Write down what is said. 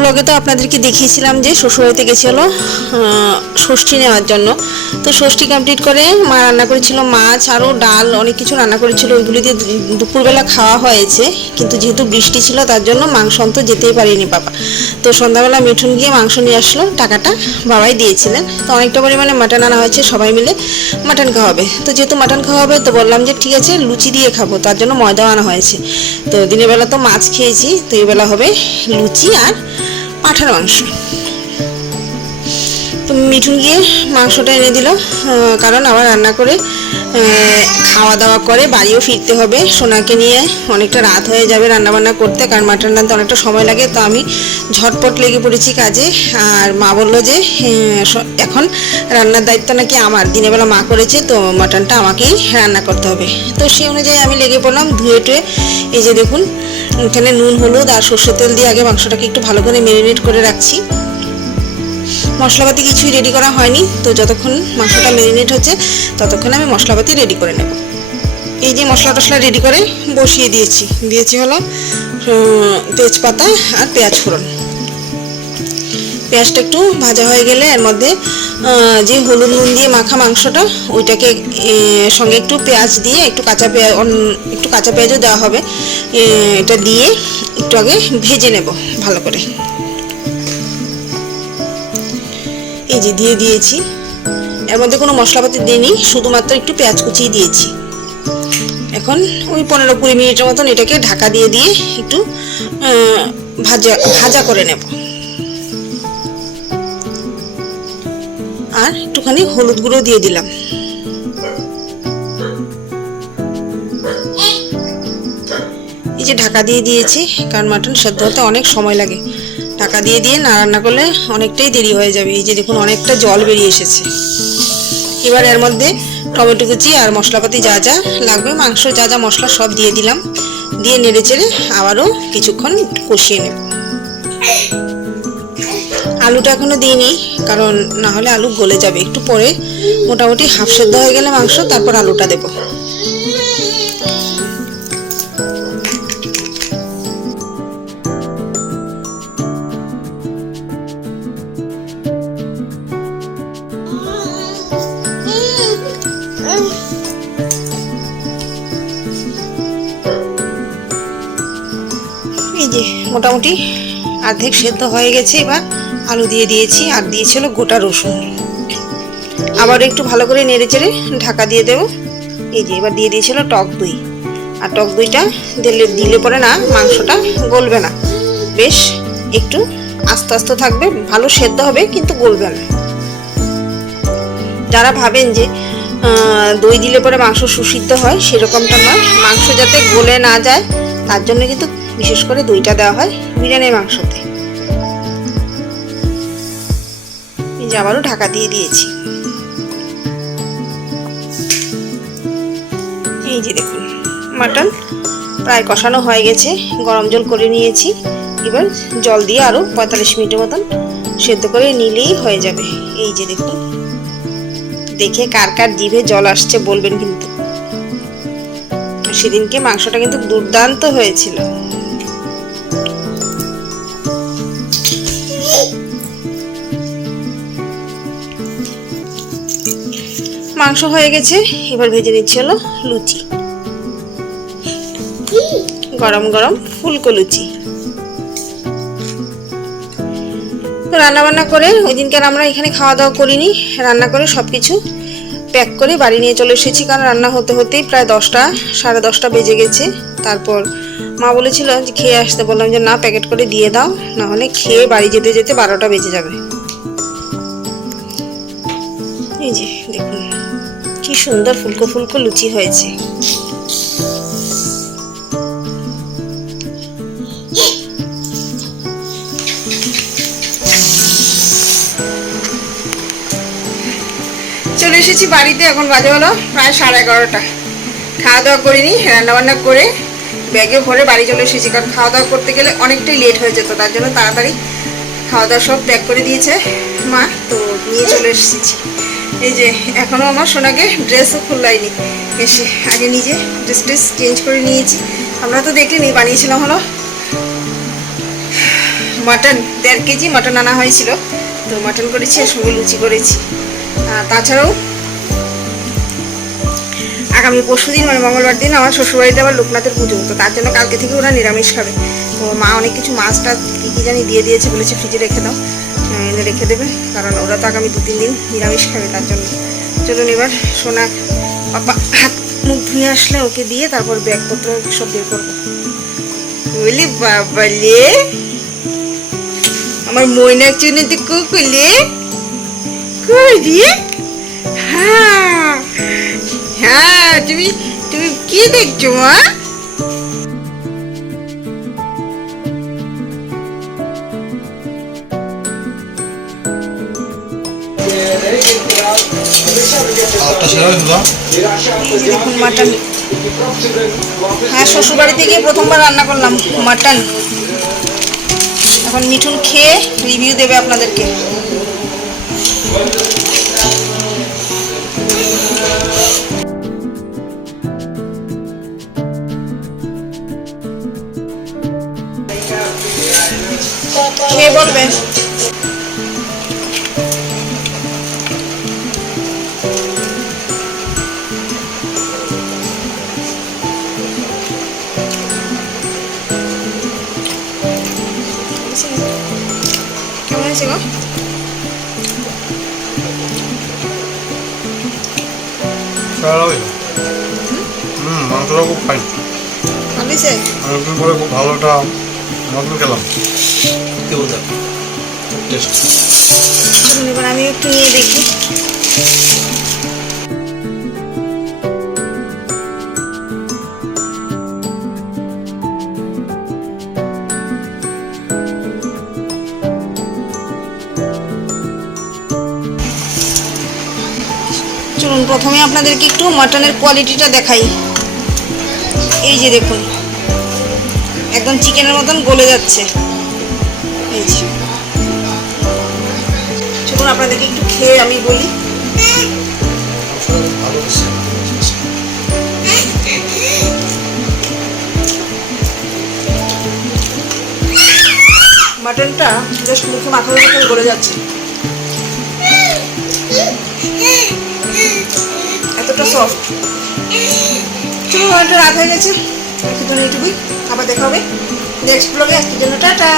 ব্লগে তো আপনাদেরকে দেখিয়েছিলাম যে শ্বশুরবাড়িতে গেছিল ষষ্ঠী নেওয়ার জন্য। তো ষষ্ঠী কমপ্লিট করে মা রান্না করেছিল মাছ আরও ডাল অনেক কিছু রান্না করেছিল, ওইগুলি দিয়ে দুপুরবেলা খাওয়া হয়েছে। কিন্তু যেহেতু বৃষ্টি ছিল তার জন্য মাংস অন্ত যেতেই পারিনি বাবা। তো সন্ধ্যাবেলা মিঠুন গিয়ে মাংস নিয়ে আসলো, টাকাটা বাবাই দিয়েছিলেন। তো অনেকটা পরিমাণে মাটন আনা হয়েছে, সবাই মিলে মাটন খাওয়াবে। তো যেহেতু মাটন খাওয়া হবে তো বললাম যে ঠিক আছে লুচি দিয়ে খাবো, তার জন্য ময়দাও আনা হয়েছে। তো দিনের বেলা তো মাছ খেয়েছি, তো এই বেলা হবে লুচি আর পাঁঠার মাংস। তো মিঠুন গিয়ে মাংসটা এনে দিল, কারণ আবার রান্না করে খাওয়া দাওয়া করে বাড়িও ফিরতে হবে। সোনাকে নিয়ে অনেকটা রাত হয়ে যাবে রান্নাবান্না করতে, কারণ মাটন রান্নাতে অনেকটা সময় লাগে। তো আমি ঝটপট লেগে পড়েছি কাজে। আর মা বললো যে এখন রান্নার দায়িত্ব নাকি আমার, দিনের বেলা মা করেছে তো মাটনটা আমাকেই রান্না করতে হবে। তো সেই অনুযায়ী আমি লেগে পড়লাম ধুয়ে টুয়ে। এই যে দেখুন এখানে নুন হলুদ আর সর্ষের তেল দিয়ে আগে মাংসটাকে একটু ভালো করে ম্যারিনেট করে রাখছি। মশলাপাতি কিছুই রেডি করা হয়নি, তো যতক্ষণ মাংসটা ম্যারিনেট হচ্ছে ততক্ষণ আমি মশলাপাতি রেডি করে নেব। এই যে মশলা টশলা রেডি করে বসিয়ে দিয়েছি হলো তেজপাতা আর পেঁয়াজ ফোড়ন। পেঁয়াজটা একটু ভাজা হয়ে গেলে এর মধ্যে যে হলুদ নুন দিয়ে মাখা মাংসটা ওইটাকে সঙ্গে একটু পেঁয়াজ দিয়ে একটু কাঁচা পেঁয়াজও দেওয়া হবে, এটা দিয়ে একটু আগে ভেজে নেব ভালো করে। এই যে দিয়ে দিয়েছি, এর মধ্যে কোনো মশলাপাতি দিইনি, শুধুমাত্র একটু পেঁয়াজ কুচিয়ে দিয়েছি। এখন ওই 15-20 মিনিটের মতন এটাকে ঢাকা দিয়ে একটু ভাজা করে নেব। আর একটুখানি হলুদ গুঁড়ো দিয়ে দিলাম। এই যে ঢাকা দিয়ে দিয়েছি, কারণ মাটন সেদ্ধ হতে অনেক সময় লাগে। ঢাকা দিয়ে না রান্না করলে অনেকটাই দেরি হয়ে যাবে। এই যে দেখুন অনেকটা জল বেরিয়ে এসেছে। এবার এর মধ্যে টমেটো কুচি আর মশলাপাতি যা যা লাগবে, মাংস যা যা মশলা সব দিয়ে দিলাম, দিয়ে নেড়ে চেড়ে আবারও কিছুক্ষণ কষিয়ে নেব। আলুটা এখনো দিইনি, কারণ না হলে আলু গলে যাবে। একটু পরে মোটামুটি হাফ সেদ্ধ হয়ে গেলে মাংস, তারপর আলুটা দেব। এই যে মোটামুটি অর্ধেক সেদ্ধ হয়ে গেছে। এবার আলু দিয়ে দিয়েছি, আর দিয়েছিল গোটা রসুন। আবার একটু ভালো করে নেড়ে চেড়ে ঢাকা দিয়ে দেবো। এই যে এবার দিয়ে দিয়েছিল টক দই, আর টক দইটা দিলে পরে না মাংসটা গলবে না, বেশ একটু আস্তে আস্তে থাকবে, ভালো সেদ্ধ হবে কিন্তু গলবে না। যারা ভাবেন যে দই দিলে পরে মাংস সুসিদ্ধ হয়, সেরকমটা নয়। মাংস যাতে গলে না যায় তার জন্য কিন্তু বিশেষ করে দইটা দেওয়া হয় বিরিয়ানির মাংসতে। এই যে আবারও ঢাকা দিয়ে দিয়েছি। এই যে দেখুন মাটন প্রায় কষানো হয়ে গেছে, গরম জল করে নিয়েছি। এবার জল দিয়ে আরও 45 মিনিটের মতন সেদ্ধ করে নিলেই হয়ে যাবে। এই যে দেখুন, দেখে কার কার জিভে জল আসছে বলবেন কিন্তু। সেদিনকে মাংসটা কিন্তু দুর্দান্ত হয়েছিল। মাংস হয়ে গেছে, এবার ভেজে নিচ্ছি হলো লুচি, গরম গরম ফুলকো লুচি। তো রান্নাবান্না করে ওই দিনকে আমরা এখানে খাওয়া দাওয়া করিনি, রান্না করে সব কিছু প্যাক করে বাড়ি নিয়ে চলে এসেছি। কারণ রান্না হতে হতেই প্রায় 10টা, 10:30 বেজে গেছে। তারপর মা বলেছিল যে খেয়ে আসতে, বললাম যে না, প্যাকেট করে দিয়ে দাও, না হলে খেয়ে বাড়ি যেতে যেতে 12টা বেজে যাবে। এই যে দেখুন কি সুন্দর ফুলকো ফুলকো লুচি হয়েছে। চলে এসেছি বাড়িতে, এখন বাজে হলো প্রায় 11:30। খাওয়া দাওয়া করিনি, রান্নাবান্না করে ব্যাগে ভরে বাড়ি চলে এসেছি। কারণ খাওয়া দাওয়া করতে গেলে অনেকটাই লেট হয়ে যেত, তার জন্য তাড়াতাড়ি খাওয়া দাওয়া সব প্যাক করে দিয়েছে মা, তো নিয়ে চলে এসেছি। এই যে এখনও আমার সোনাকে ড্রেসও খুললাইনি, এসে আগে নিজে ড্রেস চেঞ্জ করে নিয়েছি। আমরা তো দেখলেনি, বানিয়েছিলাম হলো মাটন 1.5 কেজি মাটন আনা হয়েছিল, তো মাটন করেছি আর সঙ্গে লুচি করেছি। তাছাড়াও আগামী পরশুদিন মানে মঙ্গলবার দিন আমার শ্বশুরবাড়িতে আবার লোকনাথের পুজো, তো তার জন্য কালকে থেকে ওরা নিরামিষ খাবে। তো মা অনেক কিছু মাছটা কী জানি দিয়ে দিয়েছে, বলেছে ফ্রিজে রেখে দাও, এনে রেখে দেবে, কারণ ওরা তো আগামী 2-3 দিন নিরামিষ খাবে, তার জন্য। চলুন এবার সোনা পাপা হাত মুখ ধুয়ে আসলে ওকে দিয়ে তারপর ব্যাগপত্র সব বের করবো। বলি বাবালে আমার ময়নার জন্য তো কুকুলে কই দিয়ে। হ্যাঁ হ্যাঁ, তুমি তুমি কি দেখছো মা? দেখুন মাটন, হ্যাঁ শ্বশুরবাড়িতে গিয়ে প্রথমবার রান্না করলাম মাটন। এখন মিঠুন খেয়ে রিভিউ দেবে আপনাদেরকে। খেয়ে বলবে। কেমন হয়েছে গো? মাংসটা খুব ফাইন, ভালো হয়েছে। করে খুব ভালো একটা মাংস খেলাম। কি বলতে চলুন এবার আমি একটু নিয়ে দেখি। চলুন প্রথমে আপনাদেরকে একটু মাটনের কোয়ালিটিটা দেখাই। এই যে দেখুন, একদম চিকেনের মতন গলে যাচ্ছে। এই যে চলুন আপনাদেরকে একটু খেয়ে আমি বলি। মাটনটা জাস্ট মুখে মাথার মতন গলে যাচ্ছে, এতটা সফট। চলুন অনেকটা রাত হয়ে গেছে, একটু এইটুকুই, আবার দেখা হবে নেক্সট ব্লগে। আজকের জন্য টাটা।